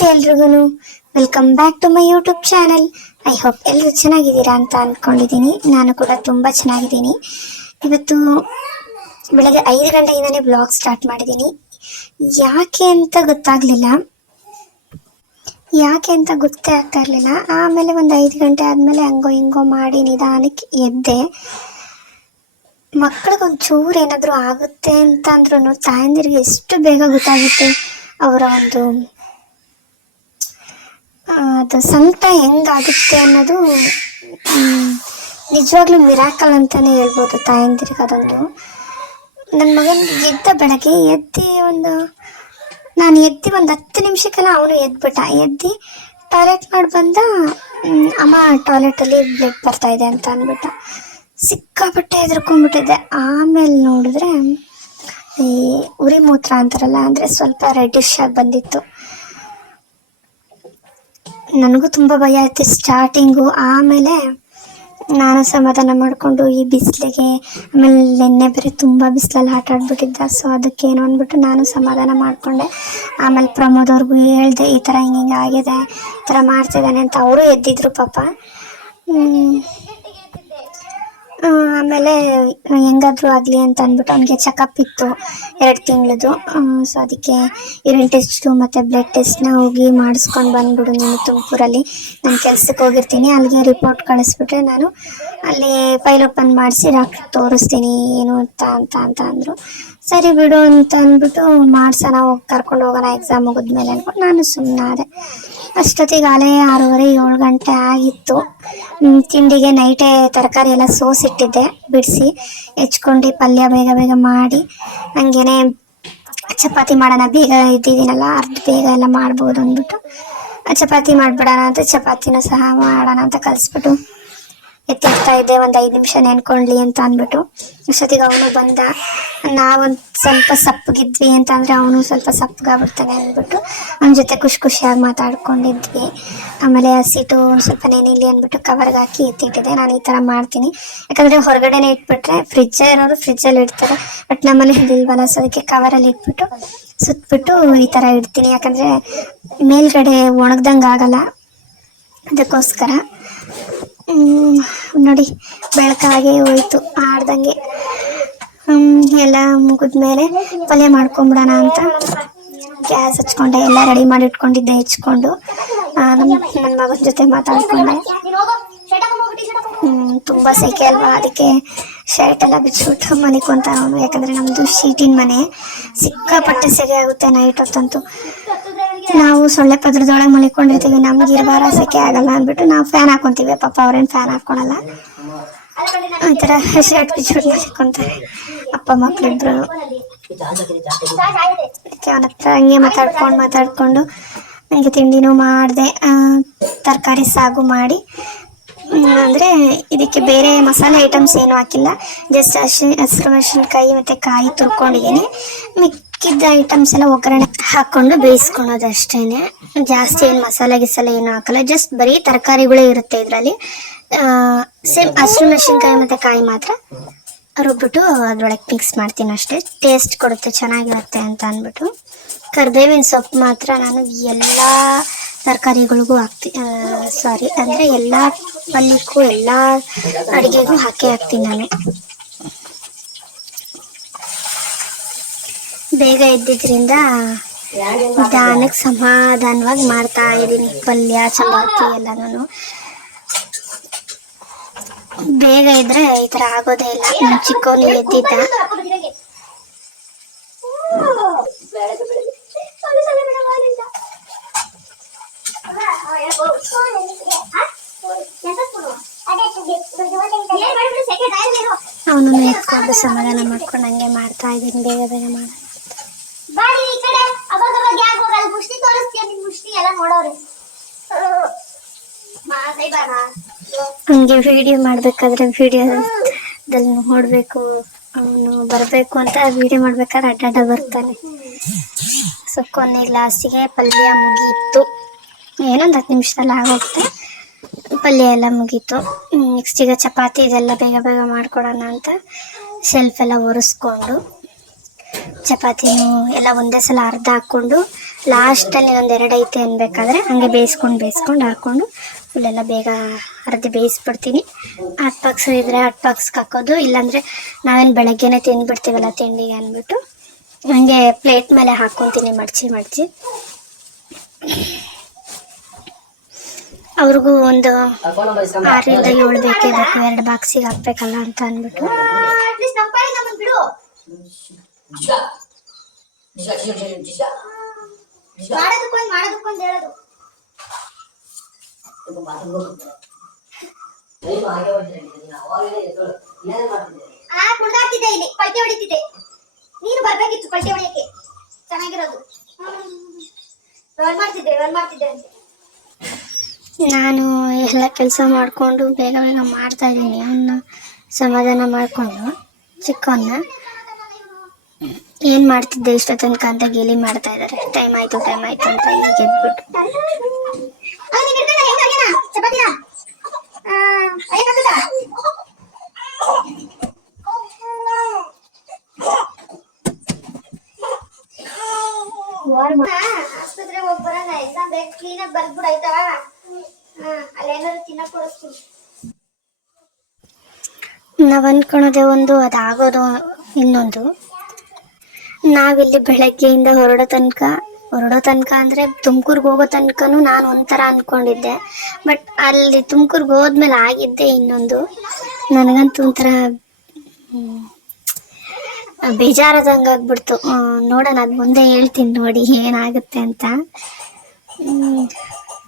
ನಮಸ್ತೆ ಎಲ್ರಿಗೂ. Welcome back to my YouTube channel. I hope ಎಲ್ಲರೂ ಚೆನ್ನಾಗಿದ್ದೀರಾ ಅಂತ ಅಂದ್ಕೊಂಡಿದ್ದೀನಿ. ನಾನು ಕೂಡ ತುಂಬ ಚೆನ್ನಾಗಿದ್ದೀನಿ. ಇವತ್ತು ಬೆಳಗ್ಗೆ 5 ಗಂಟೆಯಿಂದನೇ ಬ್ಲಾಗ್ ಸ್ಟಾರ್ಟ್ ಮಾಡಿದ್ದೀನಿ. ಯಾಕೆ ಅಂತ ಗೊತ್ತೇ ಆಗ್ತಾ ಇರಲಿಲ್ಲ. ಆಮೇಲೆ ಒಂದು 5 ಗಂಟೆ ಆದಮೇಲೆ ಹಂಗೋ ಹಿಂಗೋ ಮಾಡಿ ನಿಧಾನಕ್ಕೆ ಎದ್ದೆ. ಮಕ್ಕಳಿಗೊಂಚೂರು ಏನಾದರೂ ಆಗುತ್ತೆ ಅಂತ ಅಂದ್ರೂ ತಾಯಂದಿರಿಗೆ ಎಷ್ಟು ಬೇಗ ಗೊತ್ತಾಗುತ್ತೆ ಅವರ ಒಂದು ಅದು ಸಂಕಟ ಹೆಂಗಾಗುತ್ತೆ ಅನ್ನೋದು ನಿಜವಾಗ್ಲೂ ಮಿರಾಕಲ್ ಅಂತಲೇ ಹೇಳ್ಬೋದು ತಾಯಂದಿರಿಗೆ. ಅದೊಂದು ನನ್ನ ಮಗನ ಬೆಳಗ್ಗೆ ನಾನು ಎದ್ದು ಒಂದು 10 ನಿಮಿಷಕ್ಕೆಲ್ಲ ಅವನು ಎದ್ದು ಟಾಯ್ಲೆಟ್ ಮಾಡಿ ಬಂದ. ಅಮ್ಮ ಟಾಯ್ಲೆಟಲ್ಲಿ ಬ್ಲಡ್ ಬರ್ತಾ ಇದೆ ಅಂತ ಅಂದ್ಬಿಟ್ಟ. ಸಿಕ್ಕಾಪಟ್ಟೆ ಹೆದರ್ಕೊಂಡ್ಬಿಟ್ಟಿದ್ದೆ. ಆಮೇಲೆ ನೋಡಿದ್ರೆ ಈ ಉರಿ ಮೂತ್ರ ಅಂತಾರಲ್ಲ, ಅಂದರೆ ಸ್ವಲ್ಪ ರೆಡ್ಡಿಶ್ ಆಗಿ ಬಂದಿತ್ತು. ನನಗೂ ತುಂಬ ಭಯ ಆಯ್ತು ಸ್ಟಾರ್ಟಿಂಗು. ಆಮೇಲೆ ನಾನು ಸಮಾಧಾನ ಮಾಡಿಕೊಂಡು ಈ ಬಿಸಿಲಿಗೆ, ಆಮೇಲೆ ನೆನ್ನೆ ಬೇರೆ ತುಂಬ ಬಿಸಿಲಲ್ಲಿ ಆಟ ಆಡ್ಬಿಟ್ಟಿದ್ದ, ಸೊ ಅದಕ್ಕೇನು ಅಂದ್ಬಿಟ್ಟು ನಾನು ಸಮಾಧಾನ ಮಾಡಿಕೊಂಡೆ. ಆಮೇಲೆ ಪ್ರಮೋದ್ ಅವ್ರಿಗೂ ಹೇಳಿದೆ, ಈ ಥರ ಹಿಂಗೆ ಆಗಿದೆ, ಈ ಥರ ಮಾಡ್ತಿದ್ದಾನೆ ಅಂತ. ಅವರು ಎದ್ದಿದ್ರು ಪಾಪ. ಆಮೇಲೆ ಹೆಂಗಾದ್ರೂ ಆಗಲಿ ಅಂತ ಅಂದ್ಬಿಟ್ಟು ಅವನಿಗೆ ಚೆಕಪ್ ಇತ್ತು 2 ತಿಂಗಳದು. ಸೊ ಅದಕ್ಕೆ ಯೂರಿನ್ ಟೆಸ್ಟು ಮತ್ತು ಬ್ಲಡ್ ಟೆಸ್ಟ್ನ ಹೋಗಿ ಮಾಡಿಸ್ಕೊಂಡು ಬಂದ್ಬಿಡು ನೀನು ತುಮಕೂರಲ್ಲಿ. ನಾನು ಕೆಲ್ಸಕ್ಕೆ ಹೋಗಿರ್ತೀನಿ, ಅಲ್ಲಿಗೆ ರಿಪೋರ್ಟ್ ಕಳಿಸ್ಬಿಟ್ರೆ ನಾನು ಅಲ್ಲಿ ಫೈಲ್ ಓಪನ್ ಮಾಡಿಸಿ ಡಾಕ್ಟ್ರಿಗೆ ತೋರಿಸ್ತೀನಿ ಏನು ಅಂತ ಅಂದರು. ಸರಿ ಬಿಡು ಅಂತ ಅಂದ್ಬಿಟ್ಟು ಮಾಡ್ಸೋಣ, ಹೋಗಿ ಕರ್ಕೊಂಡು ಹೋಗೋಣ ಎಕ್ಸಾಮ್ ಮುಗಿದ್ಮೇಲೆ ಅಂದ್ಬಿಟ್ಟು ನಾನು ಸುಮ್ಮನಾದೆ. ಅಷ್ಟೊತ್ತಿಗೆ 6:30 7 ಗಂಟೆ ಆಗಿತ್ತು. ತಿಂಡಿಗೆ ನೈಟೇ ತರಕಾರಿ ಎಲ್ಲ ಸೋಸಿಟ್ಟಿದ್ದೆ, ಬಿಡಿಸಿ ಹೆಚ್ಕೊಂಡು ಪಲ್ಯ ಬೇಗ ಮಾಡಿ, ಹಂಗೇನೆ ಚಪಾತಿ ಮಾಡೋಣ, ಬೇಗ ಇದ್ದಿದ್ದೀನಲ್ಲ ಬೇಗ ಎಲ್ಲ ಮಾಡ್ಬೋದು ಅಂದ್ಬಿಟ್ಟು ಚಪಾತಿ ಮಾಡಿಬಿಡೋಣ ಅಂತ ಚಪಾತಿನೂ ಸಹ ಮಾಡೋಣ ಅಂತ ಕಲಿಸ್ಬಿಟ್ಟು ಎತ್ತಿಡ್ತಾ ಇದ್ದೆ. ಒಂದು 5 ನಿಮಿಷ ನೆನ್ಕೊಳ್ಳಿ ಅಂತ ಅಂದ್ಬಿಟ್ಟು. ಅಷ್ಟೊತ್ತಿಗೆ ಅವನು ಬಂದ. ನಾವೊಂದು ಸ್ವಲ್ಪ ಸಪ್ಪಗಿದ್ವಿ ಅಂತ ಅಂದರೆ ಅವನು ಸ್ವಲ್ಪ ಸಪ್ಪಗಾಗ್ಬಿಡ್ತಾನೆ ಅಂದ್ಬಿಟ್ಟು ಅವನ ಜೊತೆ ಖುಷಿಯಾಗಿ ಮಾತಾಡ್ಕೊಂಡಿದ್ವಿ. ಆಮೇಲೆ ಹಸಿಟ್ಟು ಒಂದು ಸ್ವಲ್ಪ ನೆನಿಲಿ ಅಂದ್ಬಿಟ್ಟು ಕವರ್ಗೆ ಹಾಕಿ ಎತ್ತಿಟ್ಟಿದ್ದೆ. ನಾನು ಈ ಥರ ಮಾಡ್ತೀನಿ, ಯಾಕಂದರೆ ಹೊರಗಡೆನೇ ಇಟ್ಬಿಟ್ರೆ ಫ್ರಿಜ್ಜಲ್ಲಿ ಇಡ್ತಾರೆ, ಬಟ್ ನಮ್ಮನೆ ಇಲ್ವಲ್ಲ, ಸೊ ಅದಕ್ಕೆ ಕವರಲ್ಲಿ ಇಟ್ಬಿಟ್ಟು ಸುತ್ತಬಿಟ್ಟು ಈ ಥರ ಇಡ್ತೀನಿ. ಯಾಕಂದರೆ ಮೇಲ್ಗಡೆ ಒಣಗ್ದಂಗೆ ಆಗಲ್ಲ, ಅದಕ್ಕೋಸ್ಕರ. ನೋಡಿ ಬೆಳಕಾಗೆ ಹೋಯ್ತು ಆಡ್ದಂಗೆ. ಎಲ್ಲ ಮುಗಿದ್ಮೇಲೆ ಪಲ್ಯ ಮಾಡ್ಕೊಂಬಿಡೋಣ ಅಂತ ಗ್ಯಾಸ್ ಹಚ್ಕೊಂಡೆ. ಎಲ್ಲ ರೆಡಿ ಮಾಡಿ ಇಟ್ಕೊಂಡಿದ್ದೆ ಹೆಚ್ಕೊಂಡು. ನನ್ನ ಮಗನ ಜೊತೆ ಮಾತಾಡ್ಕೊಂಡೆ. ತುಂಬ ಸೆಕೆ ಅಲ್ವಾ, ಅದಕ್ಕೆ ಶರ್ಟ್ ಎಲ್ಲ ಬಿಚ್ಚಿಬಿಟ್ಟು ಮಲಿಕೊಂತಾನೆ ಅವನು. ಯಾಕಂದರೆ ನಮ್ಮದು ಶೀಟಿನ ಮನೆ, ಸಿಕ್ಕಾಪಟ್ಟೆ ಸೆಕೆ ಆಗುತ್ತೆ ನೈಟ್ ಹೊತ್ತಂತೂ. ನಾವು ಸೊಳ್ಳೆ ಪದ್ರದೊಳಗೆ ಮಲಿಕೊಂಡಿರ್ತೀವಿ, ನಮ್ಗೆ ಇರಬಾರ ಸೆಕೆ ಆಗಲ್ಲ ಅಂದ್ಬಿಟ್ಟು ನಾವು ಫ್ಯಾನ್ ಹಾಕೊತೀವಿ. ಪಾಪ ಅವ್ರೇನು ಫ್ಯಾನ್ ಹಾಕ್ಕೊಳಲ್ಲ, ಆ ಥರ ಶರ್ಟ್ ಬಿಚ್ಚಿಬಿಟ್ಟು ಮಲಿಕೊಂತಾರೆ ಅಪ್ಪ ಮಕ್ಕಳಿಬ್ರು. ಅದಕ್ಕೆ ಅವನ ಹತ್ರ ಹಂಗೆ ಮಾತಾಡ್ಕೊಂಡು ನನಗೆ ತಿಂಡಿನೂ ಮಾಡಿದೆ. ತರಕಾರಿ ಸಾಗು ಮಾಡಿ, ಅಂದರೆ ಇದಕ್ಕೆ ಬೇರೆ ಮಸಾಲೆ ಐಟಮ್ಸ್ ಏನೂ ಹಾಕಿಲ್ಲ, ಜಸ್ಟ್ ಹಸಿರು ಮೆಣಸಿನ್ಕಾಯಿ ಮತ್ತು ಕಾಯಿ ತುರ್ಕೊಂಡಿದ್ದೀನಿ. ಮಿಕ್ಕಿದ್ದ ಐಟಮ್ಸ್ ಎಲ್ಲ ಒಗ್ಗರಣೆ ಹಾಕ್ಕೊಂಡು ಬೇಯಿಸ್ಕೊಳೋದು ಅಷ್ಟೇ. ಜಾಸ್ತಿ ಏನು ಮಸಾಲೆ ಏನೂ ಹಾಕಲ್ಲ, ಜಸ್ಟ್ ಬರೀ ತರಕಾರಿಗಳೇ ಇರುತ್ತೆ ಇದರಲ್ಲಿ. ಸೇಮ್ ಹಸಿರು ಮೆಣಸಿನ್ಕಾಯಿ ಮತ್ತು ಕಾಯಿ ಮಾತ್ರ ರುಬ್ಬಿಟ್ಟು ಅದರೊಳಗೆ ಮಿಕ್ಸ್ ಮಾಡ್ತೀನಿ ಅಷ್ಟೇ. ಟೇಸ್ಟ್ ಕೊಡುತ್ತೆ, ಚೆನ್ನಾಗಿರುತ್ತೆ ಅಂತ ಅಂದ್ಬಿಟ್ಟು. ಕರಿಬೇವಿನ ಸೊಪ್ಪು ಮಾತ್ರ ನಾನು ಎಲ್ಲ ತರಕಾರಿಗಳಿಗೂ ಅಂದರೆ ಎಲ್ಲ ಪಲ್ಯಕ್ಕೂ ಎಲ್ಲ ಅಡುಗೆಗೂ ಹಾಕ್ತೀನಿ ನಾನು. ಬೇಗ ಇದ್ದಿದ್ದರಿಂದ ನಿಧಾನಕ್ಕೆ ಸಮಾಧಾನವಾಗಿ ಮಾಡ್ತಾ ಇದ್ದೀನಿ ಪಲ್ಯ ಚಪಾತಿ ಎಲ್ಲನೂ. ಬೇಗ ಇದ್ರೆ ಈ ಥರ ಆಗೋದೇ ಇಲ್ಲ. ನಾನು ಚಿಕ್ಕವನು ಎದ್ದಿದ್ದ. ಅವನು ಎತ್ಕೊಂಡು ಸಮಾಧಾನ ಮಾಡ್ಕೊಂಡು ಹಂಗೆ ಮಾಡ್ತಾ ಇದ್ದೀನಿ, ಬೇಗ ಮಾಡೋಣ. ಹಂಗೆ ವಿಡಿಯೋ ಮಾಡಬೇಕಾದ್ರೆ ವಿಡಿಯೋದಲ್ಲಿ ನೋಡಬೇಕು, ಅವನು ಬರಬೇಕು ಅಂತ ವಿಡಿಯೋ ಮಾಡ್ಬೇಕಾದ್ರೆ ಅಡ್ಡ ಬರ್ತಾನೆ. ಸೊ ಕೊನೆಗೆ ಲಾಸ್ಟಿಗೆ ಪಲ್ಯ ಮುಗೀತು. ಏನೊಂದು 10 ನಿಮಿಷದಲ್ಲಿ ಆಗೋಗುತ್ತೆ, ಪಲ್ಯ ಎಲ್ಲ ಮುಗೀತು. ನೆಕ್ಸ್ಟ್ ಈಗ ಚಪಾತಿ ಇದೆಲ್ಲ ಬೇಗ ಮಾಡ್ಕೊಡೋಣ ಅಂತ ಶೆಲ್ಫೆಲ್ಲ ಒರೆಸ್ಕೊಂಡು ಚಪಾತಿನೂ ಎಲ್ಲ ಒಂದೇ ಸಲ ಅರ್ಧ ಹಾಕ್ಕೊಂಡು ಲಾಸ್ಟಲ್ಲಿ ಒಂದೆರಡು ಐತೆ ಅನ್ಬೇಕಾದ್ರೆ ಹಂಗೆ ಬೇಯಿಸ್ಕೊಂಡು ಹಾಕ್ಕೊಂಡು ಫುಲ್ಲೆಲ್ಲ ಬೇಗ ಅರ್ಧಿ ಬೇಯಿಸ್ಬಿಡ್ತೀನಿ. ಹಾಟ್ ಬಾಕ್ಸ್ ಇದ್ದರೆ ಹಾಟ್ ಬಾಕ್ಸ್ಗೆ ಹಾಕೋದು, ಇಲ್ಲಾಂದರೆ ನಾವೇನು ಬೆಳಗ್ಗೆನೇ ತಿಂದ್ಬಿಡ್ತೀವಲ್ಲ ತಿಂಡಿಗೆ ಅಂದ್ಬಿಟ್ಟು ಹಂಗೆ ಪ್ಲೇಟ್ ಮೇಲೆ ಹಾಕ್ಕೊತೀನಿ ಮಡಚಿ. ಅವ್ರಿಗೂ ಒಂದು 6ರಿಂದ 7 ಬೇಕೇ ಬೇಕು, 2 ಬಾಕ್ಸಿಗೆ ಹಾಕ್ಬೇಕಲ್ಲ ಅಂತ ಅಂದ್ಬಿಟ್ಟು. ನೀನು ಬರ್ಬೇಕಿತ್ತು ಪಲ್ಟಿ ಹೊಡಿಯಕ್ಕೆ, ಚೆನ್ನಾಗಿರೋದು. ಮಾಡ್ತಿದ್ದೆ ನಾನು ಎಲ್ಲ ಕೆಲಸ ಮಾಡಿಕೊಂಡು ಬೇಗ ಮಾಡ್ತಾ ಇದ್ದೀನಿ. ಅವನ್ನ ಸಮಾಧಾನ ಮಾಡಿಕೊಂಡು ಚಿಕ್ಕವನ್ನ ಏನು ಮಾಡ್ತಿದ್ದೆ ಇಷ್ಟ ತನಕ ಅಂತ ಗೇಲಿ ಮಾಡ್ತಾ ಇದ್ದಾರೆ. ಟೈಮ್ ಆಯ್ತು ಅಂತ ಈಗ ಗೆದ್ಬಿಟ್ಟು ಆಸ್ಪತ್ರೆಗೆ ಹೋಗಿ ಬರೋಣ. ಎಕ್ಸಾಮ್ ಬೇಗ ಕ್ಲೀನಾಗಿ ಬರ್ದ್ಬಿಡು ಆಯ್ತಾ? ಅಲ್ಲೇನಾದ್ರು ತಿನ್ನಕ್ ಕೊಡಿಸ್ತೀನಿ. ನಾವು ಅಂದ್ಕೊಳೋದೇ ಒಂದು, ಅದಾಗೋದು ಇನ್ನೊಂದು. ನಾವಿಲ್ಲಿ ಬೆಳಗ್ಗೆಯಿಂದ ಹೊರಡೋ ತನಕ ಅಂದರೆ ತುಮಕೂರ್ಗೆ ಹೋಗೋ ತನಕನೂ ನಾನು ಒಂಥರ ಅಂದ್ಕೊಂಡಿದ್ದೆ. ಬಟ್ ಅಲ್ಲಿ ತುಮಕೂರ್ಗೆ ಹೋದ್ಮೇಲೆ ಆಗಿದ್ದೆ ಇನ್ನೊಂದು. ನನಗಂತೂ ಒಂಥರ ಬೇಜಾರಾದಂಗೆ ಆಗ್ಬಿಡ್ತು. ನೋಡೋಣ, ಅದು ಮುಂದೆ ಹೇಳ್ತೀನಿ ನೋಡಿ ಏನಾಗುತ್ತೆ ಅಂತ.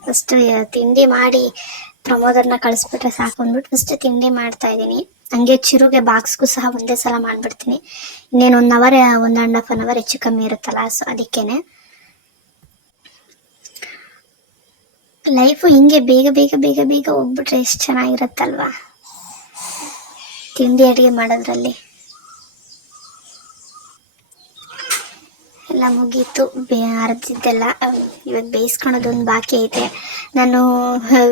ಫಸ್ಟು ತಿಂಡಿ ಮಾಡಿ ಪ್ರಮೋದರ್ನ ಕಳಿಸ್ಬಿಟ್ರೆ ಸಾಕು ಅಂದ್ಬಿಟ್ಟು ಫಸ್ಟ್ ತಿಂಡಿ ಮಾಡ್ತಾ ಇದ್ದೀನಿ. ಹಂಗೆ ಚಿರುಗೆ ಬಾಕ್ಸ್ಗೂ ಸಹ ಒಂದೇ ಸಲ ಮಾಡಿಬಿಡ್ತೀನಿ. ಇನ್ನೇನು 1 ಅವರ್ 1.5 ಅವರ್ ಹೆಚ್ಚು ಕಮ್ಮಿ ಇರುತ್ತಲ್ಲ, ಸೊ ಅದಕ್ಕೇನೆ ಲೈಫು ಹಿಂಗೆ ಬೇಗ ಹೋಗ್ಬಿಟ್ರೆ ಎಷ್ಟು ಚೆನ್ನಾಗಿರುತ್ತಲ್ವಾ ತಿಂಡಿ ಅಡುಗೆ ಮಾಡೋದ್ರಲ್ಲಿ. ಎಲ್ಲ ಮುಗೀತು, ಅರ್ಧಿದ್ದೆಲ್ಲ. ಇವಾಗ ಬೇಯಿಸ್ಕೊಳೋದೊಂದು ಬಾಕಿ ಐತೆ. ನಾನು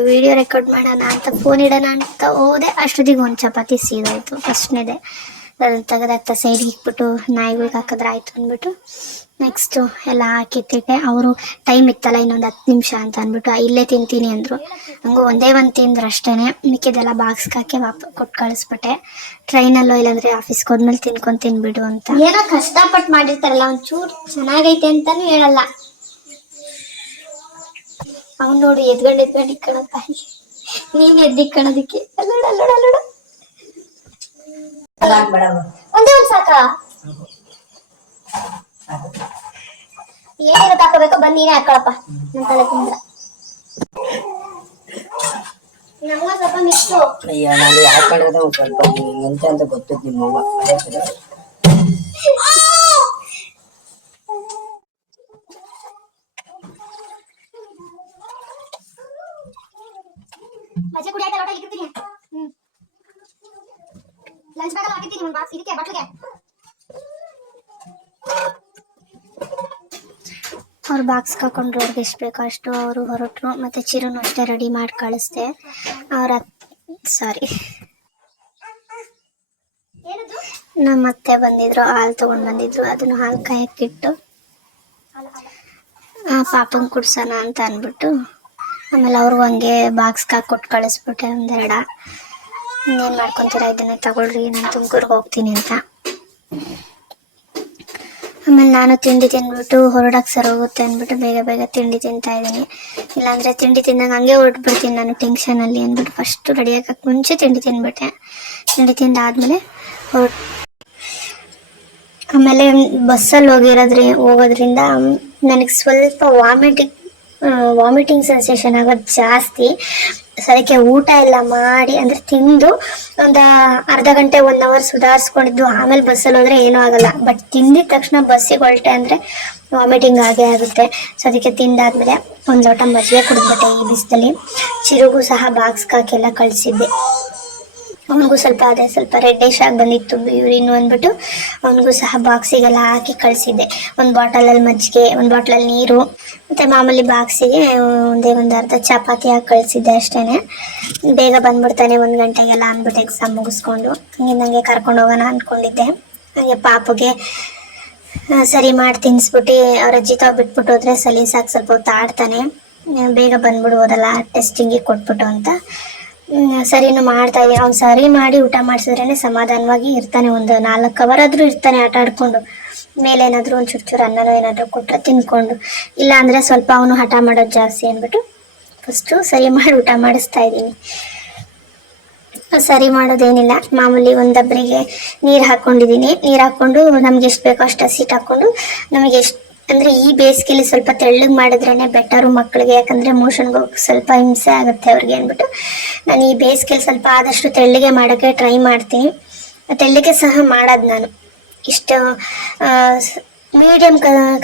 ವಿಡಿಯೋ ರೆಕಾರ್ಡ್ ಮಾಡೋಣ ಅಂತ ಫೋನ್ ಇಡೋಣ ಅಂತ ಹೋದೆ, ಅಷ್ಟೊತ್ತಿಗೆ ಒಂದು ಚಪಾತಿ ಸೀದಾಯಿತು ಫಸ್ಟ್ನೇದೆ. ಅದನ್ನು ತೆಗೆದಾಕ್ತಾ ಸೈಡ್ಗೆ ಇಟ್ಬಿಟ್ಟು ನಾಯಿಗಳಿಗೆ ಹಾಕಿದ್ರೆ ಆಯಿತು ಅಂದ್ಬಿಟ್ಟು ನೆಕ್ಸ್ಟು ಎಲ್ಲ ಹಾಕಿಟ್ಟಿದ್ದೆ. ಅವರು ಟೈಮ್ ಇತ್ತಲ್ಲ ಇನ್ನೊಂದು 10 ನಿಮಿಷ ಅಂತ ಅಂದ್ಬಿಟ್ಟು ಇಲ್ಲೇ ತಿಂತೀನಿ ಅಂದರು. ಹಂಗೂ ಒಂದೇ ಒಂದು ತಿಂದ್ರು ಅಷ್ಟೇ. ಮಿಕ್ಕಿದೆಲ್ಲ ಬಾಕ್ಸ್ಗೆ ಹಾಕಿ ಕೊಟ್ಟು ಕಳಿಸ್ಬಿಟ್ಟೆ. ಟ್ರೈನಲ್ಲೋ ಇಲ್ಲಾಂದರೆ ಆಫೀಸ್ಗೆ ಹೋದ್ಮೇಲೆ ತಿನ್ಬಿಡು ಅಂತ. ಏನೋ ಕಷ್ಟಪಟ್ಟು ಮಾಡಿರ್ತಾರಲ್ಲ, ಒಂಚೂರು ಚೆನ್ನಾಗೈತೆ ಅಂತಲೂ ಹೇಳಲ್ಲ. ಅವ್ನು ನೋಡು ಎದ್ಗಂಡು ಇಕ್ಕಣಪ್ಪ, ನೀನು ಎದ್ದಿಕ್ಕಣೋದಕ್ಕೆ ಅಲ್ಲೋಡ ಒಂದೇ ಒಂದು ಸಾಕ. ಏನೇನು ಹಾಕೋಬೇಕೋ ಬಂದು ನೀನೇ ಹಾಕೊಳಪ್ಪ, ನನ್ನ ತಲೆ ತುಂಬ ನಮ್ಮ ಸ್ವಲ್ಪ ಮಿಕ್ಸು. ಅಯ್ಯ ನಾನು ಹಾಕೊಂಡಿರೋದೇ ಒಂದು ಸ್ವಲ್ಪ ಎಂತ ಅಂತ ಗೊತ್ತಿತ್ತು ನಿಮ್ಮ ಮಜೆ ಕುಡಿ ಆಯ್ತಾ? ಲೋಟ ಇಕ್ಕಿರ್ತೀನಿ. ಲಂಚ್ ಬ್ಯಾಗ್ ಹಾಕಿರ್ತೀನಿ ಒಂದು ಬಾಕ್ಸ್ ಇದಕ್ಕೆ ಬಟ್ಲಿಗೆ. ಅವ್ರು ಬಾಕ್ಸ್ ಹಾಕೊಂಡ್ರು, ಅವ್ರಿಗೆ ಎಷ್ಟು ಬೇಕೋ ಅಷ್ಟು ಅವರು ಹೊರಟರು. ಮತ್ತು ಚಿರುನು ಅಷ್ಟೇ ರೆಡಿ ಮಾಡಿ ಕಳಿಸ್ದೆ. ನಮ್ಮ ಅತ್ತೆ ಬಂದಿದ್ರು, ಹಾಲು ತೊಗೊಂಡು ಬಂದಿದ್ರು. ಅದನ್ನು ಹಾಲು ಕಾಯಕ್ಕಿಟ್ಟು ಪಾಪಂಗೆ ಕುಡ್ಸೋಣ ಅಂತ ಅಂದ್ಬಿಟ್ಟು ಆಮೇಲೆ ಅವ್ರಿಗೂ ಹಂಗೆ ಬಾಕ್ಸ್ಗೆ ಹಾಕಿ ಕೊಟ್ಟು ಕಳಿಸ್ಬಿಟ್ಟೆ ಒಂದೆರಡು. ಇನ್ನೇನು ಮಾಡ್ಕೊತೀರಾ, ಇದನ್ನೇ ತಗೊಳ್ರಿ, ನಾನು ತುಮಕೂರ್ಗೆ ಹೋಗ್ತೀನಿ ಅಂತ. ಆಮೇಲೆ ನಾನು ತಿಂಡಿ ತಿಂದ್ಬಿಟ್ಟು ಹೊರಡಕ್ಕೆ ಸರಿ ಹೋಗುತ್ತೆ ಅಂದ್ಬಿಟ್ಟು ಬೇಗ ತಿಂಡಿ ತಿಂತಾ ಇದ್ದೀನಿ. ಇಲ್ಲಾಂದರೆ ತಿಂಡಿ ತಿಂದಂಗೆ ಹಂಗೆ ಹೊರಟ್ಬಿಡ್ತೀನಿ ನಾನು ಟೆನ್ಷನಲ್ಲಿ ಅಂದ್ಬಿಟ್ಟು ಫಸ್ಟು ರೆಡಿ ಆಗಕ್ಕೆ ಮುಂಚೆ ತಿಂಡಿ ತಿಂದ್ಬಿಟ್ಟೆ. ತಿಂಡಿ ತಿಂದಾದ್ಮೇಲೆ ಆಮೇಲೆ ಬಸ್ಸಲ್ಲಿ ಹೋಗೋದ್ರಿಂದ ನನಗೆ ಸ್ವಲ್ಪ ವಾಮಿಟಿಂಗ್ ಸೆನ್ಸೇಷನ್ ಆಗೋದು ಜಾಸ್ತಿ. ಅದಕ್ಕೆ ಊಟ ಎಲ್ಲ ಮಾಡಿ ಅಂದರೆ ತಿಂದು ಒಂದು ಅರ್ಧ ಗಂಟೆ 1 ಅವರ್ ಸುಧಾರಿಸ್ಕೊಂಡಿದ್ದು ಆಮೇಲೆ ಬಸ್ಸಲ್ಲಿ ಹೋದರೆ ಏನೂ ಆಗಲ್ಲ. ಬಟ್ ತಿಂದಿದ ತಕ್ಷಣ ಬಸ್ಸಿಗೆ ಹೊರಟೆ ಅಂದರೆ ವಾಮಿಟಿಂಗ್ ಆಗೇ ಆಗುತ್ತೆ. ಸೊ ಅದಕ್ಕೆ ತಿಂದಾದ್ಮೇಲೆ ಒಂದು ಲೋಟ ಮಜ್ಜಿಗೆ ಕುಡಿದ್ಬಿಟ್ಟೆ ಈ ಬಿಸಿಲಲ್ಲಿ. ಚಿರುಗೂ ಸಹ ಬಾಕ್ಸ್ಗೆ ಹಾಕೆಲ್ಲ ಕಳಿಸಿದ್ದೆ. ಅವನಿಗೂ ಸ್ವಲ್ಪ ರೆಡ್ಡಿಶ್ ಆಗಿ ಬಂದಿತ್ತು ಯೂರಿನ್ ಅಂದ್ಬಿಟ್ಟು ಅವನಿಗೂ ಸಹ ಬಾಕ್ಸಿಗೆಲ್ಲ ಹಾಕಿ ಕಳಿಸಿದ್ದೆ. ಒಂದು ಬಾಟಲಲ್ಲಿ ಮಜ್ಜಿಗೆ, ಒಂದು ಬಾಟ್ಲಲ್ಲಿ ನೀರು, ಮತ್ತು ಮಾಮೂಲಿ ಬಾಕ್ಸಿಗೆ ಒಂದು ಅರ್ಧ ಚಪಾತಿ ಹಾಕಿ ಕಳಿಸಿದ್ದೆ ಅಷ್ಟೇ. ಬೇಗ ಬಂದ್ಬಿಡ್ತಾನೆ 1 ಗಂಟೆಗೆಲ್ಲ ಅಂದ್ಬಿಟ್ಟು ಎಕ್ಸಾಮ್ ಮುಗಿಸ್ಕೊಂಡು. ಹಂಗೆ ಕರ್ಕೊಂಡು ಹೋಗೋಣ ಅಂದ್ಕೊಂಡಿದ್ದೆ. ಹಾಗೆ ಪಾಪುಗೆ ಸರಿ ಮಾಡಿ ತಿನ್ನಿಸ್ಬಿಟ್ಟು ಅವ್ರ ಅಜ್ಜಿ ತಾವು ಬಿಟ್ಬಿಟ್ಟು ಹೋದ್ರೆ ಸಲೀಸಾಗಿ ಸ್ವಲ್ಪ ಹೊತ್ತು ಆಡ್ತಾನೆ. ಬೇಗ ಬಂದ್ಬಿಡ್ಬೋದಲ್ಲ ಟೆಸ್ಟಿಂಗಿಗೆ ಕೊಟ್ಬಿಟ್ಟು ಅಂತ. ಸರಿನೂ ಮಾಡ್ತಾ ಇದ್ದೀನಿ. ಅವ್ನು ಸರಿ ಮಾಡಿ ಊಟ ಮಾಡಿಸಿದ್ರೇ ಸಮಾಧಾನವಾಗಿ ಇರ್ತಾನೆ. ಒಂದು 4 ಅವರ್ ಆದರೂ ಇರ್ತಾನೆ ಆಟ ಆಡ್ಕೊಂಡು. ಮೇಲೆ ಏನಾದರೂ ಒಂದು ಚೂರು ಅನ್ನನೋ ಏನಾದರೂ ಕೊಟ್ಟರೆ ತಿನ್ಕೊಂಡು, ಇಲ್ಲ ಅಂದರೆ ಸ್ವಲ್ಪ ಅವನು ಹಠ ಮಾಡೋದು ಜಾಸ್ತಿ ಅಂದ್ಬಿಟ್ಟು ಫಸ್ಟು ಸರಿ ಮಾಡಿ ಊಟ ಮಾಡಿಸ್ತಾ ಇದ್ದೀನಿ. ಸರಿ ಮಾಡೋದೇನಿಲ್ಲ, ಮಾಮೂಲಿ ಒಂದು ಡಬ್ರಿಗೆ ನೀರು ಹಾಕ್ಕೊಂಡಿದ್ದೀನಿ. ನೀರು ಹಾಕ್ಕೊಂಡು ನಮ್ಗೆ ಎಷ್ಟು ಬೇಕೋ ಅಷ್ಟು ಹಸಿಟ್ಟು ಹಾಕ್ಕೊಂಡು, ನಮಗೆ ಎಷ್ಟು ಅಂದರೆ ಈ ಬೇಸಿಗೆಯಲ್ಲಿ ಸ್ವಲ್ಪ ತೆಳ್ಳಗೆ ಮಾಡಿದ್ರೇ ಬೆಟರು ಮಕ್ಕಳಿಗೆ, ಯಾಕಂದರೆ ಮೋಷನ್ಗೆ ಹೋಗಿ ಸ್ವಲ್ಪ ಹಿಂಸೆ ಆಗುತ್ತೆ ಅವ್ರಿಗೆ ಅಂದ್ಬಿಟ್ಟು ನಾನು ಈ ಬೇಸಿಗೆಯಲ್ಲಿ ಸ್ವಲ್ಪ ಆದಷ್ಟು ತೆಳ್ಳಗೆ ಮಾಡೋಕ್ಕೆ ಟ್ರೈ ಮಾಡ್ತೀನಿ. ತೆಳ್ಳಗೆ ಸಹ ಮಾಡೋದು ನಾನು ಇಷ್ಟು ಮೀಡಿಯಮ್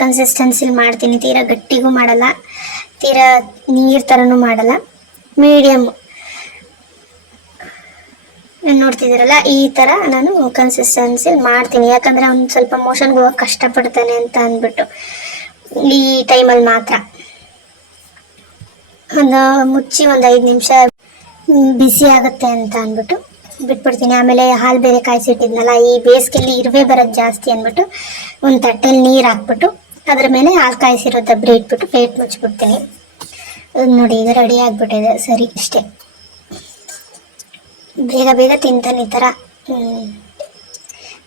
ಕನ್ಸಿಸ್ಟೆನ್ಸಿಲಿ ಮಾಡ್ತೀನಿ. ತೀರಾ ಗಟ್ಟಿಗೂ ಮಾಡಲ್ಲ, ತೀರಾ ನೀರು ಥರನೂ ಮಾಡಲ್ಲ, ಮೀಡಿಯಮ್ ನೋಡ್ತಿದ್ದೀರಲ್ಲ ಈ ಥರ ನಾನು ಕನ್ಸಿಸ್ಟೆನ್ಸಿ ಮಾಡ್ತೀನಿ. ಯಾಕಂದರೆ ಅವ್ನು ಸ್ವಲ್ಪ ಮೋಷನ್ಗೆ ಹೋಗಕ್ಕೆ ಕಷ್ಟಪಡ್ತಾನೆ ಅಂತ ಅಂದ್ಬಿಟ್ಟು ಈ ಟೈಮಲ್ಲಿ ಮಾತ್ರ ಒಂದು ಮುಚ್ಚಿ ಒಂದು 5 ನಿಮಿಷ ಬಿಸಿ ಆಗುತ್ತೆ ಅಂತ ಅಂದ್ಬಿಟ್ಟು ಬಿಟ್ಬಿಡ್ತೀನಿ. ಆಮೇಲೆ ಹಾಲು ಬೇರೆ ಕಾಯಿಸಿಟ್ಟಿದ್ನಲ್ಲ, ಈ ಬೇಸಿಗೆಯಲ್ಲಿ ಇರುವೆ ಬರೋದು ಜಾಸ್ತಿ ಅಂದ್ಬಿಟ್ಟು ಒಂದು ತಟ್ಟೆಯಲ್ಲಿ ನೀರು ಹಾಕ್ಬಿಟ್ಟು ಅದ್ರ ಮೇಲೆ ಹಾಲು ಕಾಯಿಸಿರೋ ದಬ್ರಿ ಇಟ್ಬಿಟ್ಟು ಪ್ಲೇಟ್ ಮುಚ್ಚಿಬಿಡ್ತೀನಿ. ನೋಡಿ ಈಗ ರೆಡಿ ಆಗಿಬಿಟ್ಟಿದೆ. ಸರಿ ಅಷ್ಟೇ, ಬೇಗ ಬೇಗ ತಿಂತಾನೆ.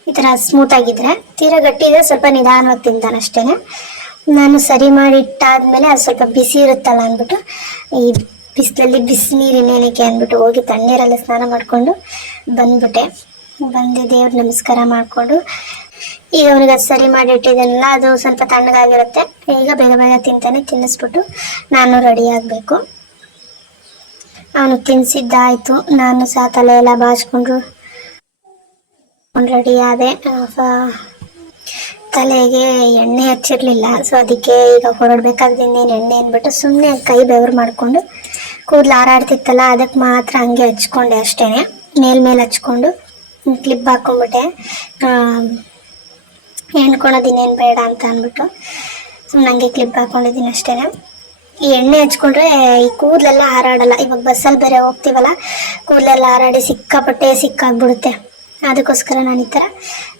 ಈ ಥರ ಸ್ಮೂತಾಗಿದ್ದರೆ, ತೀರಾ ಗಟ್ಟಿ ಇದ್ರೆ ಸ್ವಲ್ಪ ನಿಧಾನವಾಗಿ ತಿಂತಾನೆ ಅಷ್ಟೇ. ನಾನು ಸರಿ ಮಾಡಿ ಇಟ್ಟಾದ್ಮೇಲೆ ಅದು ಸ್ವಲ್ಪ ಬಿಸಿ ಇರುತ್ತಲ್ಲ ಅಂದ್ಬಿಟ್ಟು ಈ ಬಿಸಿಲಲ್ಲಿ ಬಿಸಿನೀರಿನೇನಕ್ಕೆ ಅಂದ್ಬಿಟ್ಟು ಹೋಗಿ ತಣ್ಣೀರಲ್ಲಿ ಸ್ನಾನ ಮಾಡಿಕೊಂಡು ಬಂದ್ಬಿಟ್ಟೆ. ಬಂದು ದೇವ್ರ ನಮಸ್ಕಾರ ಮಾಡಿಕೊಂಡು ಈಗ ಅವನಿಗೆ ಅದು ಸರಿ ಮಾಡಿ ಇಟ್ಟಿದ್ದೆಲ್ಲ ಅದು ಸ್ವಲ್ಪ ತಣ್ಣಗಾಗಿರುತ್ತೆ. ಈಗ ಬೇಗ ಬೇಗ ತಿಂತಾನೆ. ತಿನ್ನಿಸ್ಬಿಟ್ಟು ನಾನು ರೆಡಿ ಆಗಬೇಕು. ಅವನು ತಿನ್ನಿಸಿದ್ದಾಯಿತು, ನಾನು ಸಹ ತಲೆ ಎಲ್ಲ ಬಾಚ್ಕೊಂಡು ರೆಡಿ ಆದೆ. ತಲೆಗೆ ಎಣ್ಣೆ ಹಚ್ಚಿರಲಿಲ್ಲ, ಸೊ ಅದಕ್ಕೆ ಈಗ ಹೊರಡ್ಬೇಕಾದ್ರೆ ಇನ್ನೇನು ಎಣ್ಣೆ ಅಂದ್ಬಿಟ್ಟು ಸುಮ್ಮನೆ ಕೈ ಬೆವರು ಮಾಡಿಕೊಂಡು ಕೂದಲು ಹಾರಾಡ್ತಿತ್ತಲ್ಲ ಅದಕ್ಕೆ ಮಾತ್ರ ಹಂಗೆ ಹಚ್ಕೊಂಡೆ ಅಷ್ಟೇ. ಮೇಲ್ಮೇಲೆ ಹಚ್ಕೊಂಡು ಕ್ಲಿಪ್ ಹಾಕ್ಕೊಂಡ್ಬಿಟ್ಟೆ. ಎಣ್ಕೊಳೋದಿನ್ನೇನು ಬೇಡ ಅಂತ ಅಂದ್ಬಿಟ್ಟು ಸುಮ್ಮನೆ ಹಂಗೆ ಕ್ಲಿಪ್ ಹಾಕ್ಕೊಂಡಿದ್ದೀನಿ ಅಷ್ಟೇ. ಈ ಎಣ್ಣೆ ಹಚ್ಕೊಂಡ್ರೆ ಈ ಕೂದಲೆಲ್ಲ ಹಾರಾಡಲ್ಲ. ಇವಾಗ ಬಸ್ಸಲ್ಲಿ ಬೇರೆ ಹೋಗ್ತೀವಲ್ಲ, ಕೂದಲೆಲ್ಲ ಹಾರಾಡಿ ಸಿಕ್ಕಾಪಟ್ಟೆ ಸಿಕ್ಕಾಗ್ಬಿಡುತ್ತೆ. ಅದಕ್ಕೋಸ್ಕರ ನಾನು ಈ ಥರ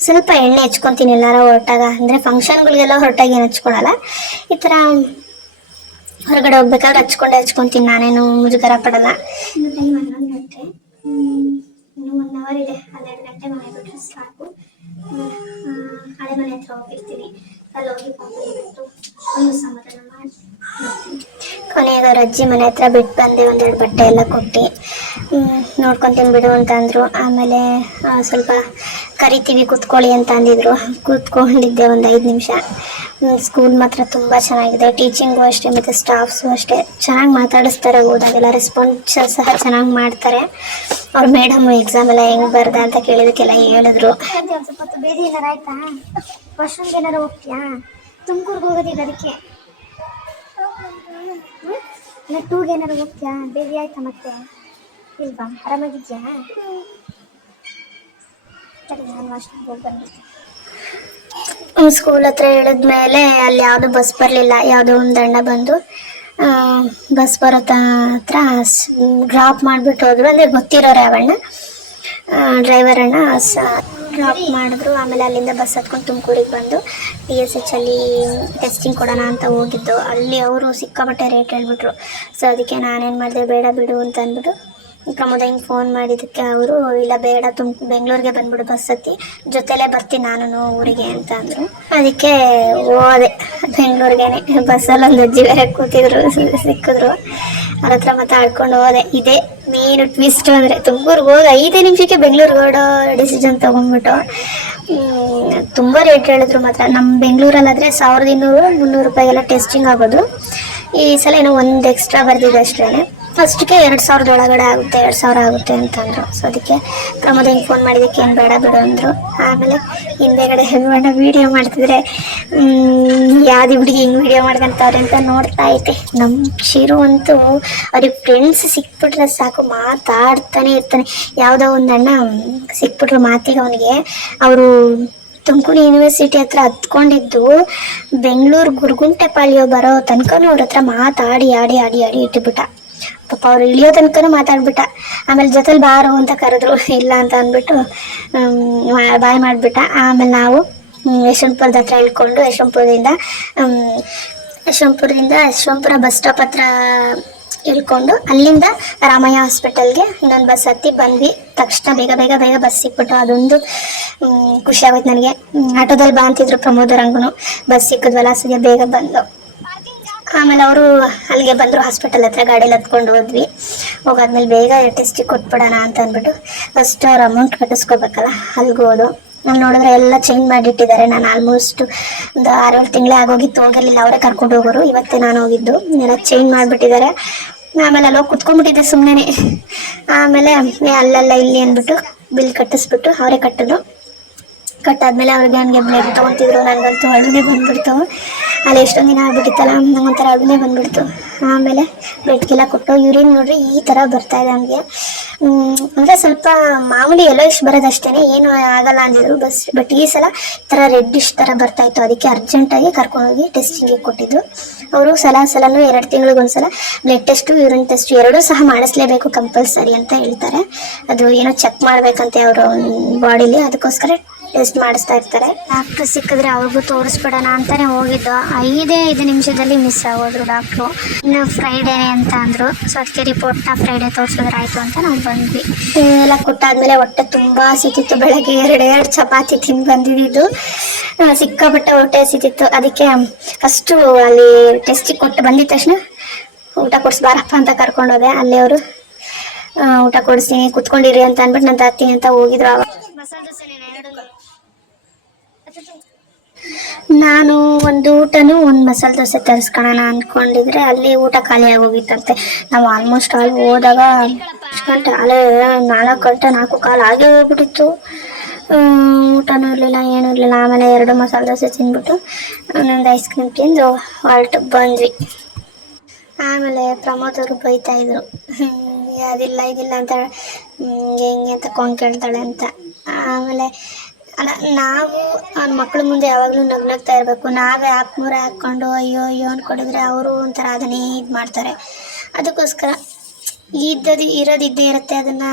ಸ್ವಲ್ಪ ಎಣ್ಣೆ ಹಚ್ಕೊತೀನಿ ಎಲ್ಲಾರ ಹೊರಟಾಗ. ಅಂದರೆ ಫಂಕ್ಷನ್ಗಳಿಗೆಲ್ಲ ಹೊರಟಾಗಿ ಏನು ಹಚ್ಕೊಳಲ್ಲ, ಈ ಥರ ಹೊರಗಡೆ ಹೋಗ್ಬೇಕಾದ್ರೆ ಹಚ್ಕೊತೀನಿ. ನಾನೇನು ಮುಜುಗರ ಪಡಲ್ಲ. ಇನ್ನು ಟೈಮ್ 11 ಗಂಟೆ, ಇನ್ನೂ 1 ಅವರ್ ಇದೆ. 12 ಗಂಟೆ ಮನೆ ಬಿಟ್ಟರೆ ಸಾಕು. ಹಳೆ ಮನೆ ಹತ್ರ ಹೋಗಿರ್ತೀನಿ, ಅಲ್ಲಿ ಹೋಗಿ ಬಿಟ್ಟು ಒಂದು ಸಮಾಧಾನ ಮಾಡಿ ಕೊನೆಗೆ ಅವ್ರ ಅಜ್ಜಿ ಮನೆ ಹತ್ರ ಬಿಟ್ಟು ಬಂದೆ. 1-2 ಬಟ್ಟೆ ಎಲ್ಲ ಕೊಟ್ಟು ನೋಡ್ಕೊತೀನಿ ಬಿಡು ಅಂತ ಅಂದರು. ಆಮೇಲೆ ಸ್ವಲ್ಪ ಕರಿತೀವಿ ಕೂತ್ಕೊಳ್ಳಿ ಅಂತ ಅಂದಿದ್ರು. ಕೂತ್ಕೊಂಡಿದ್ದೆ ಒಂದು 5 ನಿಮಿಷ. ಸ್ಕೂಲ್ ಮಾತ್ರ ತುಂಬ ಚೆನ್ನಾಗಿದೆ, ಟೀಚಿಂಗು ಅಷ್ಟೇ ಮತ್ತು ಸ್ಟಾಫ್ಸು ಅಷ್ಟೇ ಚೆನ್ನಾಗಿ ಮಾತಾಡಿಸ್ತಾರೆ. ಹೋದಾಗೆಲ್ಲ ರೆಸ್ಪಾನ್ಸ್ ಸಹ ಚೆನ್ನಾಗಿ ಮಾಡ್ತಾರೆ. ಅವ್ರ ಮೇಡಮು ಎಕ್ಸಾಮ್ ಎಲ್ಲ ಹೆಂಗೆ ಬರ್ದ ಅಂತ ಕೇಳಿದಕ್ಕೆಲ್ಲ ಹೇಳಿದ್ರು. ಒಂದು ಸ್ವಲ್ಪ ಹೊತ್ತು ಬೇರೆ ಏನಾರು ಆಯ್ತಾ? ವಾಶ್ರೂಮ್ಗೆ ಏನಾರು ಹೋಗ್ತೀಯಾ? ತುಮಕೂರ್ಗೆ ಹೋಗೋದಿಲ್ಲ ಅದಕ್ಕೆ. ಇಲ್ಲ ಟೂರ್ಗೆ ಏನಾರು ಹೋಗ್ತೀಯಾ? ಬೇರೆ ಆಯ್ತಾ ಮತ್ತೆ? ಇಲ್ವಾ? ಆರಾಮಾಗಿದ್ಯಾ? ಸರಿ, ನಾನು ವಾಶ್ರೂಮ್ಗೆ ಹೋಗಿ ಬಂದ್ಬಿಡ್ತೀನಿ. ಸ್ಕೂಲ್ ಹತ್ರ ಇಳಿದ್ಮೇಲೆ ಅಲ್ಲಿ ಯಾವುದೋ ಬಸ್ ಬರಲಿಲ್ಲ. ಯಾವುದೋ ಒಂದು ಅಣ್ಣ ಬಂದು ಬಸ್ ಬರೋ ಹತ್ರ ಡ್ರಾಪ್ ಮಾಡಿಬಿಟ್ಟು ಹೋದ್ರು. ಅಂದರೆ ಗೊತ್ತಿರೋರು ಯಾವಣ್ಣ, ಡ್ರೈವರ್ ಅಣ್ಣ ಡ್ರಾಪ್ ಮಾಡಿದ್ರು. ಆಮೇಲೆ ಅಲ್ಲಿಂದ ಬಸ್ ಹತ್ಕೊಂಡು ತುಮಕೂರಿಗೆ ಬಂದು PSH ಅಲ್ಲಿ ಟೆಸ್ಟಿಂಗ್ ಕೊಡೋಣ ಅಂತ ಹೋಗಿದ್ದು. ಅಲ್ಲಿ ಅವರು ಸಿಕ್ಕಾಪಟ್ಟೆ ರೇಟ್ ಹೇಳ್ಬಿಟ್ರು. ಸೊ ಅದಕ್ಕೆ ನಾನೇನು ಮಾಡಿದೆ, ಬೇಡ ಬಿಡು ಅಂತ ಅಂದ್ಬಿಟ್ಟು ಪ್ರಮೋದ ಹಿಂಗೆ ಫೋನ್ ಮಾಡಿದ್ದಕ್ಕೆ ಅವರು ಇಲ್ಲ ಬೇಡ ಬೆಂಗಳೂರಿಗೆ ಬಂದ್ಬಿಡು, ಬಸ್ ಹತ್ತಿ ಜೊತೆಲೇ ಬರ್ತೀನಿ ನಾನು ಊರಿಗೆ ಅಂತ ಅಂದರು. ಅದಕ್ಕೆ ಹೋದೆ ಬೆಂಗಳೂರಿಗೇನೆ. ಬಸ್ಸಲ್ಲಿ ಒಂದು ಅಜ್ಜಿ ಬೇರೆ ಕೂತಿದ್ರು, ಸಿಕ್ಕಿದ್ರು. ಅವ್ರ ಹತ್ರ ಮಾತಾಡ್ಕೊಂಡು ಹೋದೆ. ಇದೇ ಮೇನು ಟ್ವಿಸ್ಟ್ ಅಂದರೆ ತುಮಕೂರಿಗೆ ಹೋಗಿ 5 ನಿಮಿಷಕ್ಕೆ ಬೆಂಗಳೂರಿಗೆ ಹೊರಡೋ ಡಿಸಿಷನ್ ತೊಗೊಂಡ್ಬಿಟ್ಟು ತುಂಬ ರೇಟ್ ಹೇಳಿದ್ರು. ಮಾತ್ರ ನಮ್ಮ ಬೆಂಗಳೂರಲ್ಲಾದರೆ 1200-300 ರೂಪಾಯಿಗೆಲ್ಲ ಟೆಸ್ಟಿಂಗ್ ಆಗೋದು. ಈ ಸಲ ಏನೋ ಒಂದು ಎಕ್ಸ್ಟ್ರಾ ಬರ್ದಿದೆ ಅಷ್ಟೇ. ಫಸ್ಟಿಗೆ 2000 ಒಳಗಡೆ ಆಗುತ್ತೆ, 2000 ಆಗುತ್ತೆ ಅಂತಂದರು. ಸೊ ಅದಕ್ಕೆ ಪ್ರಮೋದ ಹಿಂಗೆ ಫೋನ್ ಮಾಡಿದ್ದಕ್ಕೆ ಏನು ಬೇಡ ಬಿಡು ಅಂದರು. ಆಮೇಲೆ ಹಿಂದೆಗಡೆ ಹೆಣ್ಮಣ್ಣ ವೀಡಿಯೋ ಮಾಡ್ತಿದ್ರೆ ಯಾವ್ದು ಹುಡುಗಿ ಹಿಂಗೆ ವೀಡಿಯೋ ಮಾಡ್ಕೊಂತವ್ರೆ ಅಂತ ನೋಡ್ತಾ ಐತೆ. ನಮ್ಮ ಶಿರು ಅಂತೂ ಅವ್ರಿಗೆ ಫ್ರೆಂಡ್ಸ್ ಸಿಕ್ಬಿಟ್ರೆ ಸಾಕು ಮಾತಾಡ್ತಾನೆ ಇರ್ತಾನೆ. ಯಾವುದೋ ಒಂದು ಅಣ್ಣ ಸಿಕ್ಬಿಟ್ರು ಮಾತಿಗೆ ಅವನಿಗೆ. ಅವರು ತುಮಕೂರು ಯೂನಿವರ್ಸಿಟಿ ಹತ್ರ ಹತ್ಕೊಂಡಿದ್ದು ಬೆಂಗಳೂರು ಗುರುಗುಂಟೆಪಾಳ್ಯ ಬರೋ ತನಕನೂ ಅವ್ರ ಹತ್ರ ಮಾತಾಡಿ ಆಡಿ ಆಡಿ ಆಡಿ ಇಟ್ಟುಬಿಟ್ಟ. ಪಾಪ ಅವ್ರು ಇಳಿಯೋ ತನಕನೂ ಮಾತಾಡ್ಬಿಟ್ಟ. ಆಮೇಲೆ ಜೊತೆಲಿ ಬಾರು ಅಂತ ಕರೆದ್ರು, ಇಲ್ಲ ಅಂತ ಅಂದ್ಬಿಟ್ಟು ಬಾಯ್ ಮಾಡಿಬಿಟ್ಟ. ಆಮೇಲೆ ನಾವು ಯಶವಂತಪುರದ ಹತ್ರ ಇಳ್ಕೊಂಡು ಯಶವಂತಪುರ ಬಸ್ ಸ್ಟಾಪ್ ಹತ್ರ ಇಳ್ಕೊಂಡು ಅಲ್ಲಿಂದ ರಾಮಯ್ಯ ಹಾಸ್ಪಿಟಲ್ಗೆ ಇನ್ನೊಂದು ಬಸ್ ಹತ್ತಿ ಬಂದ್ವಿ. ತಕ್ಷಣ ಬೇಗ ಬೇಗ ಬೇಗ ಬಸ್ ಸಿಕ್ಬಿಟ್ಟು ಅದೊಂದು ಖುಷಿ ಆಗೋಯ್ತು ನನಗೆ. ಆಟೋದಲ್ಲಿ ಬಾ ಅಂತಿದ್ರು ಪ್ರಮೋದರಂಗೂ, ಬಸ್ ಸಿಕ್ಕಿದ್ವಲ್ಲ ಸದ್ಯ ಬೇಗ ಬಂದು. ಆಮೇಲೆ ಅವರು ಅಲ್ಲಿಗೆ ಬಂದರು, ಹಾಸ್ಪಿಟಲ್ ಹತ್ರ ಗಾಡೀಲಿ ಹತ್ಕೊಂಡು ಹೋದ್ವಿ. ಹೋಗಾದ್ಮೇಲೆ ಬೇಗ ಟೆಸ್ಟಿಗೆ ಕೊಟ್ಬಿಡೋಣ ಅಂತ ಅಂದ್ಬಿಟ್ಟು ಫಸ್ಟ್ ಅವ್ರು ಅಮೌಂಟ್ ಕಟ್ಟಿಸ್ಕೋಬೇಕಲ್ಲ, ಅಲ್ಲಿಗೆ ಹೋದು. ನಾನು ನೋಡಿದ್ರೆ ಎಲ್ಲ ಚೇಂಜ್ ಮಾಡಿಟ್ಟಿದ್ದಾರೆ. ನಾನು ಆಲ್ಮೋಸ್ಟ್ ಒಂದು 6-7 ತಿಂಗಳೇ ಆಗೋಗಿತ್ತು, ಹೋಗಿರಲಿಲ್ಲ, ಅವರೇ ಕರ್ಕೊಂಡು ಹೋಗೋರು. ಇವತ್ತೇ ನಾನು ಹೋಗಿದ್ದು, ಎಲ್ಲ ಚೇಂಜ್ ಮಾಡಿಬಿಟ್ಟಿದ್ದಾರೆ. ಆಮೇಲೆ ಅಲ್ಲಿ ಹೋಗಿ ಕುತ್ಕೊಂಡ್ಬಿಟ್ಟಿದ್ದೆ ಸುಮ್ಮನೆ. ಆಮೇಲೆ ಅಲ್ಲೆಲ್ಲ ಇಲ್ಲಿ ಅಂದ್ಬಿಟ್ಟು ಬಿಲ್ ಕಟ್ಟಿಸ್ಬಿಟ್ಟು ಅವರೇ ಕಟ್ಟಾದ್ಮೇಲೆ ಅವ್ರಿಗೆ ನನಗೆ ಬ್ಲಡ್ ತೊಗೊತಿದ್ರು. ನನಗಂತೂ ಅಡುಗೆ ಬಂದ್ಬಿಡ್ತು. ಅಲ್ಲಿ ಎಷ್ಟೊಂದು ದಿನ ಆಗ್ಬಿಟ್ಟಿತ್ತಲ್ಲ, ನಂಗೊಂಥರ ಅಡುಗೆ ಬಂದ್ಬಿಡ್ತು. ಆಮೇಲೆ ಬ್ಲಡ್ಗೆಲ್ಲ ಕೊಟ್ಟು ಯೂರಿನ್ ನೋಡ್ರಿ ಈ ಥರ ಬರ್ತಾ ಇದೆ ನಮಗೆ. ಅಂದರೆ ಸ್ವಲ್ಪ ಮಾಮೂಲಿ ಎಲ್ಲೋ ಇಷ್ಟು ಬರೋದಷ್ಟೇ, ಏನು ಆಗಲ್ಲ ಅಂದಿದ್ರು. ಬಟ್ ಈ ಸಲ ಈ ಥರ ರೆಡ್ಡಿಶ್ ಥರ ಬರ್ತಾಯಿತ್ತು. ಅದಕ್ಕೆ ಅರ್ಜೆಂಟಾಗಿ ಕರ್ಕೊಂಡೋಗಿ ಟೆಸ್ಟಿಂಗಿಗೆ ಕೊಟ್ಟಿದ್ದು. ಅವರು ಸಲನೂ 2 ತಿಂಗಳಿಗೊಂದ್ಸಲ ಬ್ಲಡ್ ಟೆಸ್ಟು ಯೂರಿನ್ ಟೆಸ್ಟು ಎರಡೂ ಸಹ ಮಾಡಿಸ್ಲೇಬೇಕು ಕಂಪಲ್ಸರಿ ಅಂತ ಹೇಳ್ತಾರೆ. ಅದು ಏನೋ ಚೆಕ್ ಮಾಡಬೇಕಂತೆ ಅವರ ಬಾಡಿಲಿ, ಅದಕ್ಕೋಸ್ಕರ ಟೆಸ್ಟ್ ಮಾಡಿಸ್ತಾ ಇರ್ತಾರೆ. ಡಾಕ್ಟ್ರು ಸಿಕ್ಕಿದ್ರೆ ಅವ್ರಿಗೂ ತೋರಿಸ್ಬಿಡೋಣ ಅಂತಾನೆ ಹೋಗಿದ್ದು. 5 ನಿಮಿಷದಲ್ಲಿ ಮಿಸ್ ಆಗೋದ್ರು ಡಾಕ್ಟ್ರು. ಇನ್ನು ಫ್ರೈಡೇನೆ ಅಂತ ಅಂದರು. ಸೊ ಅದಕ್ಕೆ ರಿಪೋರ್ಟ್ನ ಫ್ರೈಡೇ ತೋರಿಸಿದ್ರಾಯ್ತು ಅಂತ ನಾವು ಬಂದ್ವಿ. ಎಲ್ಲ ಕೊಟ್ಟಾದ್ಮೇಲೆ ಹೊಟ್ಟೆ ತುಂಬ ಹಸಿತಿತ್ತು. ಬೆಳಗ್ಗೆ 2 ಚಪಾತಿ ತಿಂದು ಬಂದಿದ್ದು, ಸಿಕ್ಕಾಪಟ್ಟೆ ಹೊಟ್ಟೆ ಹಸಿತಿತ್ತು. ಅದಕ್ಕೆ ಫಸ್ಟು ಅಲ್ಲಿ ಟೆಸ್ಟಿಗೆ ಕೊಟ್ಟು ಬಂದಿದ ತಕ್ಷಣ ಊಟ ಕೊಡಿಸ್ಬಾರಪ್ಪ ಅಂತ ಕರ್ಕೊಂಡೋದೆ. ಅಲ್ಲಿ ಅವರು ಊಟ ಕೊಡಿಸ್ತೀನಿ ಕುತ್ಕೊಂಡಿರಿ ಅಂತ ಅಂದ್ಬಿಟ್ಟು ನಾನು ತರ್ತೀನಿ ಅಂತ ಹೋಗಿದ್ರು. ನಾನು ಒಂದು ಊಟನೂ ಒಂದು ಮಸಾಲೆ ದೋಸೆ ತರಿಸ್ಕೊಳ್ಳೋಣ ಅಂದ್ಕೊಂಡಿದ್ರೆ ಅಲ್ಲಿ ಊಟ ಖಾಲಿ ಆಗೋಗಿತ್ತಂತೆ. ನಾವು ಆಲ್ಮೋಸ್ಟ್ ಅಲ್ಲಿ ಹೋದಾಗ ಗಂಟೆ ಅಲ್ಲೇ 4 ಗಂಟೆ 4:15 ಆಗೇ ಹೋಗ್ಬಿಟ್ಟಿತ್ತು. ಊಟನೂ ಇರಲಿಲ್ಲ, ಏನೂ ಇರಲಿಲ್ಲ. ಆಮೇಲೆ 2 ಮಸಾಲೆ ದೋಸೆ ತಿಂದ್ಬಿಟ್ಟು ಒಂದೊಂದು ಐಸ್ ಕ್ರೀಮ್ ತಿಂದು ಹೊರಟು ಬಂದ್ವಿ. ಆಮೇಲೆ ಪ್ರಮೋದ್ ಅವರು ಬೈತಾಯಿದ್ರು, ಅದಿಲ್ಲ ಇದಿಲ್ಲ ಅಂತ, ಹಿಂಗೆ ಅಂತ ಕೇಳ್ತಾಳೆ ಅಂತ. ಆಮೇಲೆ ಅಲ್ಲ, ನಾವು ಅವ್ನ ಮಕ್ಳ ಮುಂದೆ ಯಾವಾಗಲೂ ನಗ್ನಗ್ತಾ ಇರಬೇಕು. ನಾವೇ ಹಾಕ್ಕೊಂಡು ಅಯ್ಯೋ ಅಂದ್ಕೊಂಡಿದ್ರೆ ಅವರು ಒಂಥರ ಅದನ್ನೇ ಇದು ಮಾಡ್ತಾರೆ. ಅದಕ್ಕೋಸ್ಕರ ಇರೋದಿದ್ದೇ ಇರುತ್ತೆ. ಅದನ್ನು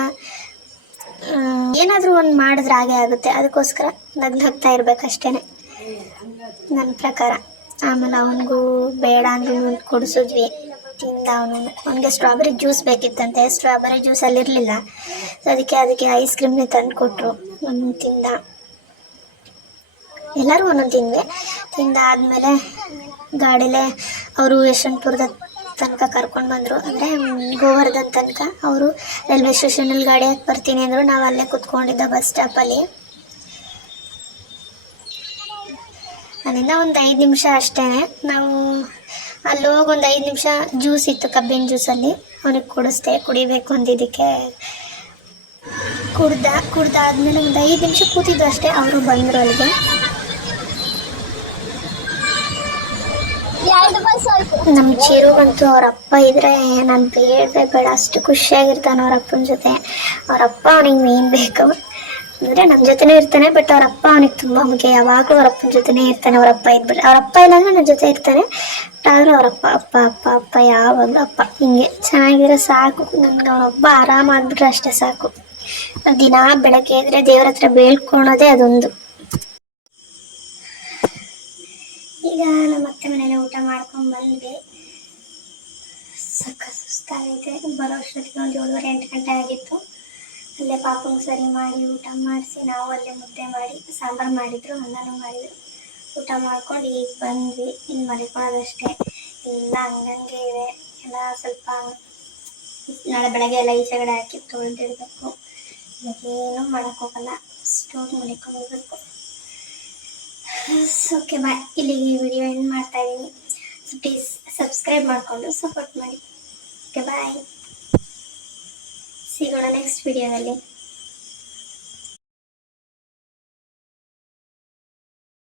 ಏನಾದರೂ ಒಂದು ಮಾಡಿದ್ರೆ ಹಾಗೆ ಆಗುತ್ತೆ. ಅದಕ್ಕೋಸ್ಕರ ನಗ್ನಗ್ತಾ ಇರಬೇಕಷ್ಟೇ ನನ್ನ ಪ್ರಕಾರ. ಆಮೇಲೆ ಅವನಿಗೂ ಬೇಡ ಅಂದ್ರೂ ಕೊಡಿಸಿದ್ವಿ, ತಿಂದ. ಅವನಿಗೆ ಸ್ಟ್ರಾಬೆರಿ ಜ್ಯೂಸ್ ಬೇಕಿತ್ತಂತೆ. ಸ್ಟ್ರಾಬೆರಿ ಜ್ಯೂಸ್ ಅಲ್ಲಿರಲಿಲ್ಲ. ಅದಕ್ಕೆ ಐಸ್ ಕ್ರೀಮ್ನೇ ತಂದು ಕೊಟ್ಟರು. ತಿಂದ. ಎಲ್ಲರೂ ಒಂದೊಂದು ತಿಂದಾದ್ಮೇಲೆ ಗಾಡಿಲೇ ಅವರು ಯಶವಂತಪುರದ ತನಕ ಕರ್ಕೊಂಡು ಬಂದರು. ಅಂದರೆ ಗೋವರ್ಧನ್ ತನಕ. ಅವರು ರೈಲ್ವೆ ಸ್ಟೇಷನಲ್ಲಿ ಗಾಡಿ ಹಾಕಿ ಬರ್ತೀನಿ ಅಂದರು. ನಾವು ಅಲ್ಲೇ ಕುತ್ಕೊಂಡಿದ್ದ ಬಸ್ ಸ್ಟಾಪಲ್ಲಿ. ಅಲ್ಲಿಂದ ಒಂದು 5 ನಿಮಿಷ ಅಷ್ಟೇ. ನಾವು ಅಲ್ಲಿ ಹೋಗಿ ಒಂದು 5 ನಿಮಿಷ ಜ್ಯೂಸ್ ಇತ್ತು, ಕಬ್ಬಿನ ಜ್ಯೂಸಲ್ಲಿ. ಅವನಿಗೆ ಕುಡಿಸ್ದೆ, ಕುಡಿಬೇಕು ಅಂದಿದ್ದಕ್ಕೆ ಕುಡ್ದಾದ್ಮೇಲೆ ಒಂದು 5 ನಿಮಿಷ ಕೂತಿದ್ದು ಅಷ್ಟೇ. ಅವರು ಬಂದರು ಅಲ್ಲಿಗೆ. ನಮ್ಮ ಚಿರುಗಂತೂ ಅವ್ರ ಅಪ್ಪ ಇದ್ರೆ ನಾನು ಬೇಡ ಅಷ್ಟು ಖುಷಿಯಾಗಿರ್ತಾನೆ ಅವ್ರ ಅಪ್ಪನ ಜೊತೆ. ಅವ್ರ ಅಪ್ಪ ಅವನಿಗೆ ಮೇನ್ ಬೇಕು. ಅಂದರೆ ನಮ್ಮ ಜೊತೆನೇ ಇರ್ತಾನೆ, ಬಟ್ ಅವ್ರ ಅಪ್ಪ ಅವನಿಗೆ ತುಂಬ ಮುಖ್ಯ. ಯಾವಾಗಲೂ ಅವ್ರ ಅಪ್ಪನ ಜೊತೆನೇ ಇರ್ತಾನೆ. ಅವ್ರ ಅಪ್ಪ ಇದ್ಬಿಟ್ಟು, ಅವ್ರ ಅಪ್ಪ ಇಲ್ಲ ಅಂದರೆ ನನ್ನ ಜೊತೆ ಇರ್ತಾನೆ. ಆದರೂ ಅವ್ರ ಅಪ್ಪ ಯಾವಾಗಲೂ ಅಪ್ಪ. ಹಿಂಗೆ ಚೆನ್ನಾಗಿರೋ ಸಾಕು ನಮ್ಗೆ. ಅವನೊಬ್ಬ ಆರಾಮಾಗ್ಬಿಟ್ರೆ ಅಷ್ಟೇ ಸಾಕು. ದಿನ ಬೆಳಗ್ಗೆ ಇದ್ರೆ ದೇವ್ರ ಹತ್ರ ಬೇಳ್ಕೊಳೋದೇ ಅದೊಂದು. ಈಗ ನಮ್ಮ ಅತ್ತೆ ಮನೇಲಿ ಊಟ ಮಾಡ್ಕೊಂಡು ಬಂದ್ವಿ. ಸುಸ್ತಾಗೈತೆ. ಬರೋ ಅಷ್ಟೊತ್ತಿಗೆ ಒಂದು 7:30-8 ಗಂಟೆ ಆಗಿತ್ತು. ಅಲ್ಲೇ ಪಾಪಂಗೆ ಸರಿ ಮಾಡಿ ಊಟ ಮಾಡಿಸಿ, ನಾವು ಅಲ್ಲೇ ಮುದ್ದೆ ಮಾಡಿ ಸಾಂಬಾರು ಮಾಡಿದ್ರು, ಅನ್ನನೂ ಮಾಡಿದ್ರು. ಊಟ ಮಾಡ್ಕೊಂಡು ಈಗ ಬಂದ್ವಿ. ಇನ್ನು ಮಲ್ಕೊಳ್ಳೋದಷ್ಟೇ. ಎಲ್ಲ ಹಂಗಂಗೆ ಇದೆ. ಎಲ್ಲ ಸ್ವಲ್ಪ ನಾಳೆ ಬೆಳಗ್ಗೆ ಎಲ್ಲ ಈಚೆಗಡೆ ಹಾಕಿ ತೊಳೆದಿಡಬೇಕು. ಏನೂ ಮಾಡೋಕ್ಕೋಗಲ್ಲ, ಸ್ಟೋರ್ ಮಲ್ಕೊಳ್ಬೇಕು. Okay bye. ಇಲ್ಲಿಗೆ ಈ ವಿಡಿಯೋ ಎಂಡ್ ಮಾಡ್ತಾ ಇದ್ದೀನಿ. ಪ್ಲೀಸ್ ಸಬ್ಸ್ಕ್ರೈಬ್ ಮಾಡಿಕೊಂಡು ಸಪೋರ್ಟ್ ಮಾಡಿ. Okay bye. ಸಿಗೋಣ ನೆಕ್ಸ್ಟ್ ವಿಡಿಯೋದಲ್ಲಿ.